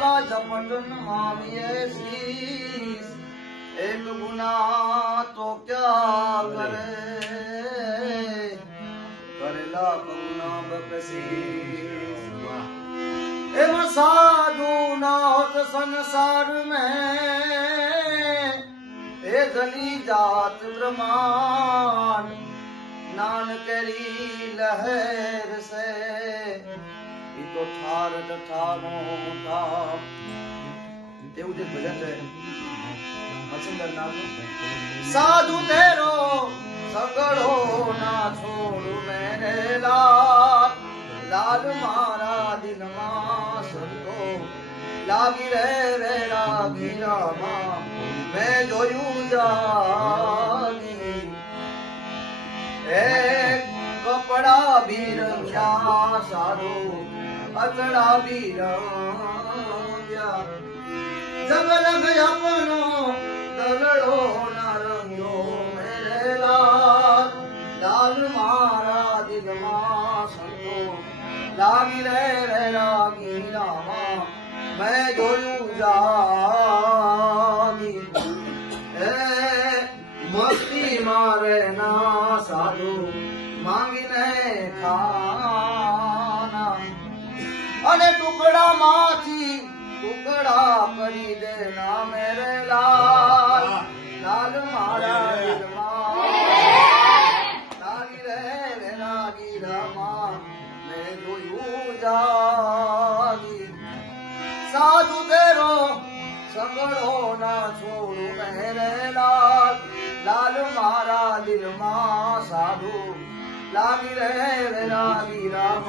आवा झपटन मामिए शीश एक गुनाह तो क्या करे करेला गुना बकसीस एम साधु ना होत संसार में ए धनी जात ब्रह्मांड नानकरी लहर से तो ठार ठानो था એવું જે ભજન છે મચંદર નામ સાધુ તેરો સગડો ના છોડું મેરે લાલ લાલ મારા દિલમાં સંતો લાગી રે લાગી રામા મેં જોયું જાગી એક કપડા ભી રંગ્યા સારું અતડા ભી રંગ્યા જંગલ ગયાપનો દલડો ના રંગ્યો મેરે લાલ લાલ મારા દિલમાં સંતો લાગી રે લાગી રામા મેં જોયું જાગી એ મસ્તી મારે ના સાધુ માંગીને ખાના અને ટુકડા માંથી ટુકડા કરી દેના મેરે લાલ લાલ મારા દિલમાં લાગી રે લાગી રામા મેં જોયું જાગી સાધુ તેરો સગડો ના છોડું મેરે લાલ લાલ મારા દિલમાં સાધુ લાગી રે લાગી રામ